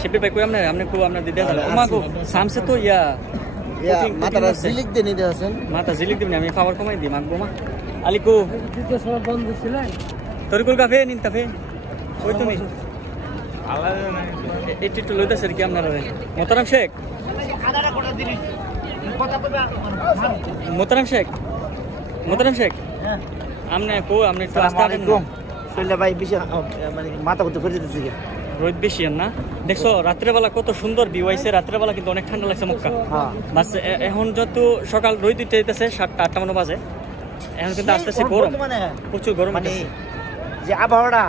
শিবির ভাই কই আপনি কো আপনার দিতে আছে ওমা কো সামসে তো ইয়া মাথাটা জিলিক দিয়ে নিতে আছেন মাথা জিলিক দিবেন আমি পাওয়ার কমাই দিই মাগবো মা আলিকো দিতে সব বন্ধ ছিল তরিকুল কাফে নিন তাফে ওই তুমি এটি একটু লইতেছে কি আপনারা মোতারাম শেখ মোতারাম শেখ আমনে কো আপনি একটু আস্তে আছেন শৈলা ভাই বেশি মানে মাথা করতে করে দিতেছি রোদ বেশি না দেখছো রাত্রেবেলা কত সুন্দর ভিউ আইছে রাত্রেবেলা কিন্তু অনেক ঠান্ডা লাগছে মক্কা বাস এখন যত সকাল রোদ দিতে যেতেছে 7টা 8টা মতো বাজে এখন কিন্তু আসতেছে গরম প্রচুর গরম মানে যে আবহাওয়াটা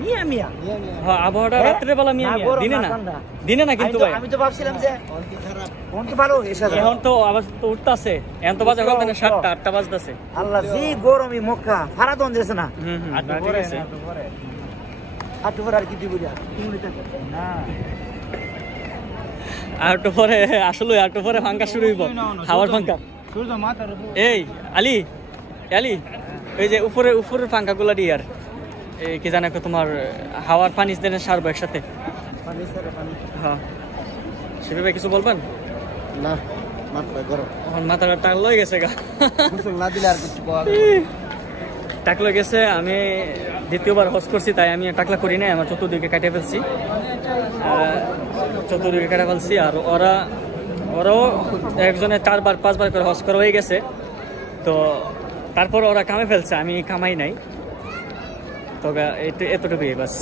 মিয়া মিয়া হ্যাঁ আবহাওয়াটা রাত্রেবেলা মিয়া মিয়া দিনে না কিন্তু ভাই আমি তো ভাবছিলাম যে কোন তো ভালো এখন তো আবার তো উঠতাছে এখন তো বাজে কত 7টা 8টা বাজতাছে আল্লাহ জি গরমই মক্কা ফারাদন দিছে না ঠিক আছে আটু পরে আর কি দিব না আটু পরে আসলে আটু পরে ফাঙ্কা শুরু হইব হাওয়ার ফাঙ্কা এই আলী এই যে উপরের ফাঙ্কা গুলা দিয়ে আর কি জানে তোমার হাওয়ার পানি দেনে সারবো একসাথে হ্যাঁ শিবি ভাই কিছু বলবেন না মাথাটা টাক লয়ে গেছে গা না দিলে আর কিছু টাক লয়ে গেছে আমি দ্বিতীয়বার হজ করছি তাই আমি টাকলা করি নাই আমার চতুর্দিকে কাটে ফেলছি আর ওরাও একজনে 4বার 5বার করে হজ করা হয়ে গেছে তো তারপর ওরা কামে ফেলছে আমি কামাই নাই তো এতটুকুই বাস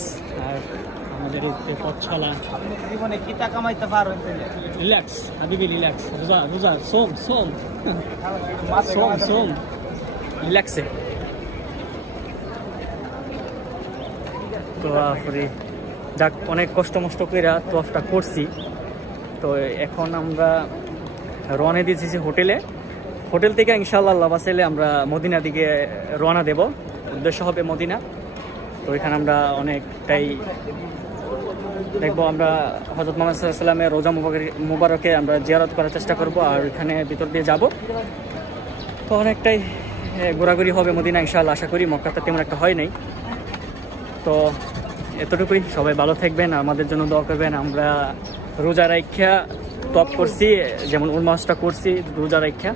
আর আমাদের পথ চলা জীবনে কিতা কামাইতে পারো রিল্যাক্স হাবিবি রিল্যাক্স রোজা সোম রিল্যাক্সে তো যাক অনেক কষ্ট করে তোয়াফটা করছি তো এখন আমরা রওনা দিয়েছি হোটেল থেকে ইনশাআল্লাহ আল্লাহ বাসাইলে আমরা মদিনা দিকে রওনা দেব উদ্দেশ্য হবে মদিনা তো এখানে আমরা অনেকটাই দেখবো আমরা হযরত মুহাম্মদ সাল্লাল্লাহু আলাইহি ওয়াসাল্লামের রোজা মুবারকে আমরা জিয়ারত করার চেষ্টা করব আর এখানে ভিতর দিয়ে যাব তো অনেকটাই ঘোরাঘুরি হবে মদিনা ইনশাআল্লাহ আশা করি মক্কাতে তেমন একটা হয় নাই তো এতটুকুই সবাই ভালো থাকবেন আমাদের জন্য দোয়া করবেন আমরা রোজা রাখা তপ করছি যেমন উলমাসটা করছি রোজা রাখা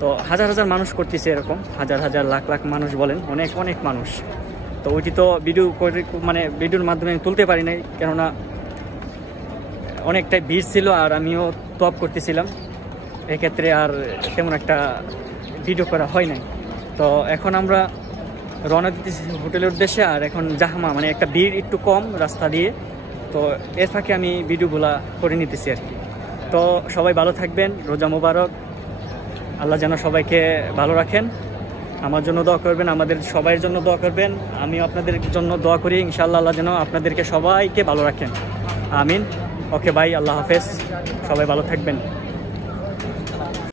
তো হাজার মানুষ করতেছে এরকম হাজার লাখ মানুষ বলেন অনেক মানুষ তো ওইটি তো ভিডিওর মাধ্যমে আমি তুলতে পারি নাই কেননা অনেকটাই ভিড় ছিল আর আমিও তপ করতেছিলাম এক্ষেত্রে আর তেমন একটা ভিডিও করা হয় নাই তো এখন আমরা রওনা দিতেছি হোটেলের উদ্দেশ্যে আর এখন জাহামা একটা ভিড় একটু কম রাস্তা দিয়ে তো এর ফাঁকে আমি ভিডিওগুলা করে নিতেছি আর কি তো সবাই ভালো থাকবেন রোজা মোবারক আল্লাহ যেন সবাইকে ভালো রাখেন আমার জন্য দোয়া করবেন আমাদের সবাইয়ের জন্য দোয়া করবেন আমিও আপনাদের জন্য দোয়া করি ইনশাআল্লাহ আল্লাহ যেন আপনাদেরকে সবাইকে ভালো রাখেন আমিন ওকে ভাই আল্লাহ হাফেজ সবাই ভালো থাকবেন